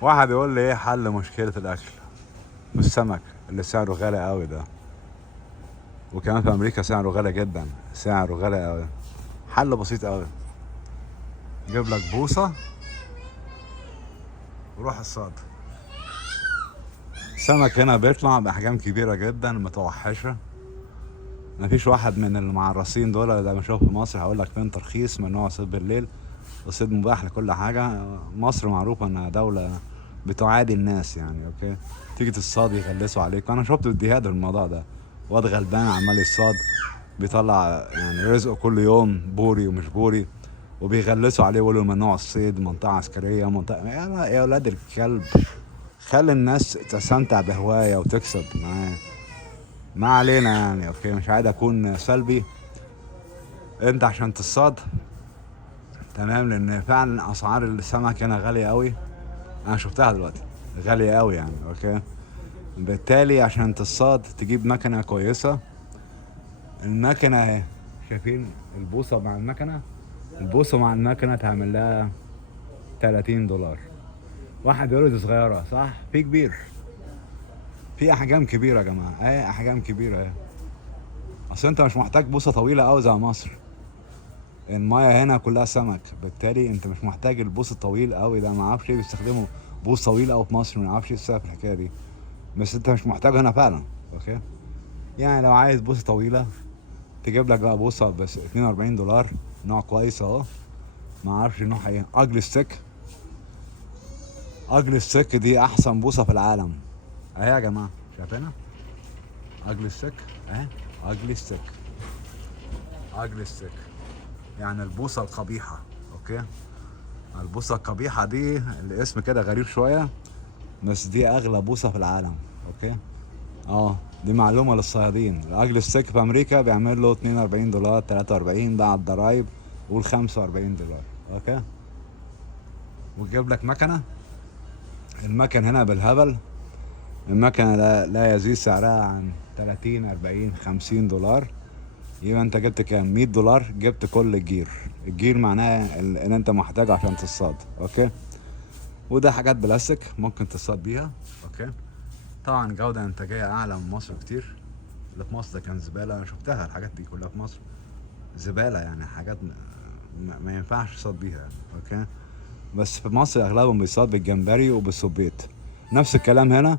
واحد يقول لي ايه حل مشكلة الاكل والسمك اللي سعره غالي قوي ده، وكمان في امريكا سعره غالي جدا، سعره غالي قوي. حل بسيط قوي، جيب لك بوصة وروح الصاد. السمك هنا بيطلع باحجام كبيرة جدا متوحشة. مفيش واحد من المعرسين دول اللي بنشوف في مصر هقول لك فين ترخيص ممنوع صيد بالليل وصيد مباح لكل حاجة. مصر معروفة انها دولة بتعادي الناس يعني، اوكي. تيجي تصطاد يغلسوا عليك، انا شفت فيديوهات في الموضوع ده. واد غلبان عمال يصطاد، بيطلع يعني رزقه كل يوم، بوري ومش بوري، وبيغلسوا عليه ويقولوا ممنوع الصيد، منطقة عسكرية، منطقة يا ولاد الكلب. خلي الناس تستمتع بهواية وتكسب معاه. ما علينا يعني، اوكي، مش عايز اكون سلبي. انت عشان تصطاد تمام، لان فعلا اسعار السمك هنا غالية قوي. انا شفتها دلوقتي غالية قوي يعني، اوكي. بالتالي عشان تصطاد تجيب مكنة كويسة. المكنة اهي، شايفين البوصة مع المكنة؟ البوصة مع المكنة تعمل لها $30. واحد يقول لي دي صغيرة، صح؟ في كبير، في احجام كبيرة يا جماعة، اهي احجام كبيرة اهي. اصل انت مش محتاج بوصة طويلة قوي زي مصر، المايه هنا كلها سمك، بالتالي انت مش محتاج البوص الطويل قوي ده. ما اعرفش ليه بيستخدموا بوص طويل قوي في مصر، ما اعرفش ايه السبب في الحكايه دي، بس انت مش محتاجه هنا فعلا، اوكي. يعني لو عايز بوصه طويله تجيب لك بقى بوصه بس $42، نوع كويس اهو. ما اعرفش نوع ايه، اجلي ستيك. اجلي ستيك دي احسن بوصه في العالم اهي يا جماعه، شايفينها؟ اجلي ستيك اهي، اجلي ستيك، اجلي ستيك، يعني البوصه القبيحه، اوكي. البوصة القبيحة دي الاسم كده غريب شوية، بس دي أغلى بوصة في العالم، أوكي. اه، دي معلومة للصيادين. الأجل السك في أمريكا بيعمل له $42، 43 بعد الضرايب، قول $45، أوكي. وتجيب لك مكنة. المكن هنا بالهبل. المكنة لا يزيد سعرها عن 30 40 $50. يبقى انت جبت كام؟ $100. جبت كل الجير. الجير معناه ان انت محتاج عشان تصطاد، اوكي. وده حاجات بلاستيك ممكن تصطاد بيها، اوكي. طبعا جودة انتاجية اعلى من مصر كتير. اللي في مصر ده كان زبالة، انا شفتها الحاجات دي كلها في مصر زبالة يعني، حاجات ما ينفعش تصطاد بيها يعني، اوكي. بس في مصر اغلبهم بيصطاد بالجمبري وبالسبيط. نفس الكلام هنا،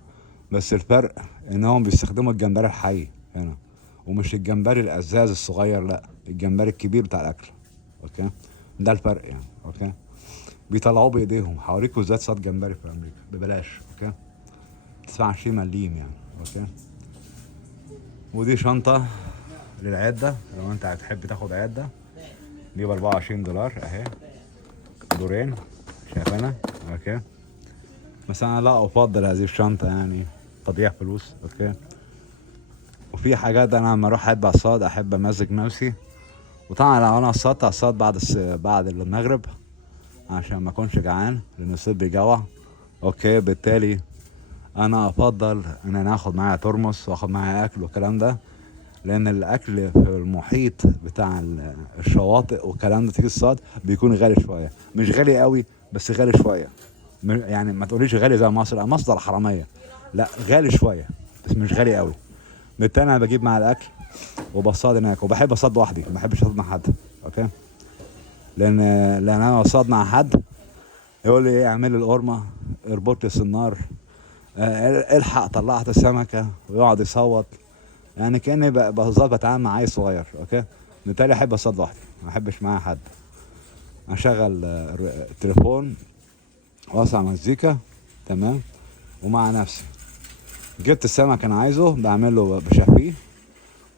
بس الفرق انهم بيستخدموا الجمبري الحي هنا، ومش الجمبري الازاز الصغير، لا، الجمبري الكبير بتاع الاكل، اوكي. ده الفرق يعني، اوكي. بيطلعوه بايديهم. هوريكوا ازاي تصطاد جمبري في امريكا ببلاش، اوكي. تدفع 20 مليم يعني، اوكي. ودي شنطة للعدة لو انت هتحب تاخد عدة، دي $24 اهي، دورين، شايفانا؟ اوكي. بس انا لا افضل هذه الشنطة يعني، تضييع فلوس، اوكي. وفي حاجات انا لما اروح احب اصطاد احب امزج نفسي. وطبعا لو انا صطادت هصطاد بعد المغرب عشان ما اكونش جعان، لان الصيد بيجوع، اوكي. بالتالي انا افضل ان انا اخد معايا ترمس واخد معايا اكل والكلام ده، لان الاكل في المحيط بتاع الشواطئ والكلام ده تيجي الصاد بيكون غالي شويه، مش غالي قوي بس غالي شويه. يعني ما تقوليش غالي زي مصر، مصر الحراميه، لا غالي شويه بس مش غالي قوي. بالتالي انا بجيب مع الاكل وبصطاد هناك، وبحب اصطاد لوحدي، ما بحبش اصطاد مع حد، اوكي. لان لان انا بصطاد مع حد يقول لي ايه، اعمل لي القرمه، اربط لي السنار، الحق طلعت السمكه، ويقعد يصوت يعني كاني بالظبط بتعامل مع عيل صغير، اوكي. بالتالي احب اصطاد لوحدي، ما احبش معايا حد. اشغل التليفون واسمع مزيكا، تمام، ومع نفسي. جبت السمك انا عايزه بعمل له بشفيه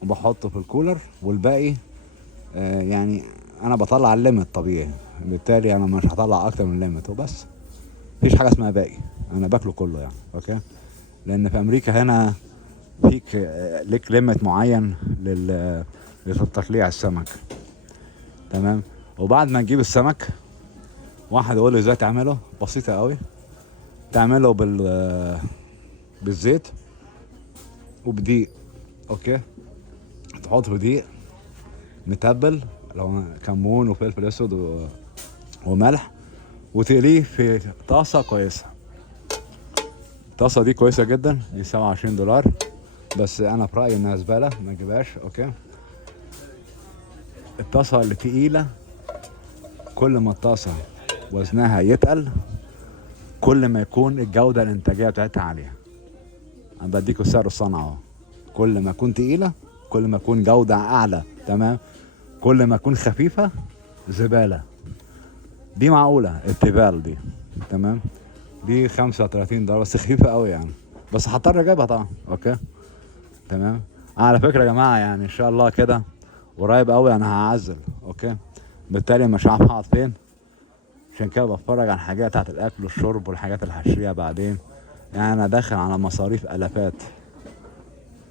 وبحطه في الكولر، والباقي يعني انا بطلع الليمت طبيعي. بالتالي انا مش هطلع اكتر من الليمت وبس. مفيش حاجه اسمها باقي، انا باكله كله يعني، اوكي. لان في امريكا هنا فيك ليك ليميت معين لتطليع السمك، تمام. وبعد ما نجيب السمك، واحد يقول لي ازاي تعمله، بسيطة قوي. تعمله بالزيت وبدقيق، اوكي. تحطه دقيق متبل، لو كمون وفلفل اسود وملح، وتقليه في طاسة كويسة، الطاسه دي كويسه جدا، دي $27، بس انا في رايي انها زباله ما تجيبهاش. اوكي، الطاسه اللي تقيله كل ما الطاسه وزنها يتقل كل ما يكون الجوده الانتاجيه بتاعتها عاليه. انا بديكوا سعر الصنعه اهو، كل ما تكون تقيله كل ما يكون جوده اعلى. تمام، كل ما تكون خفيفه زباله. دي معقوله التيفال دي. تمام، دي $35 بس خفيفه قوي يعني، بس هضطر اجيبها طبعا. اوكي تمام. على فكره يا جماعه يعني ان شاء الله كده قريب قوي انا هعزل. اوكي، بالتالي مش عارف هقعد فين، عشان كده بتفرج على الحاجات بتاعت الاكل والشرب والحاجات اللي هشتريها بعدين. يعني انا داخل على مصاريف الافات،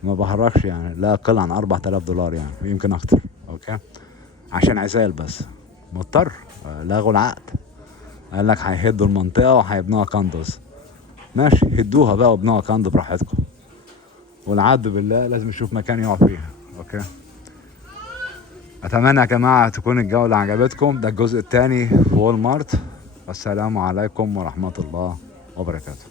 ما بهرجش يعني، لا اقل عن $4000 يعني، يمكن اكتر. اوكي، عشان عزال بس مضطر. لغوا العقد، قال لك هيهدوا المنطقه وهيبنوها كاندوز. ماشي، هدوها بقى وابنوها كاندو براحتكم، والعبد بالله لازم يشوف مكان يقعد فيها. اوكي، اتمنى يا جماعه تكون الجوله عجبتكم. ده الجزء الثاني في وول مارت. والسلام عليكم ورحمه الله وبركاته.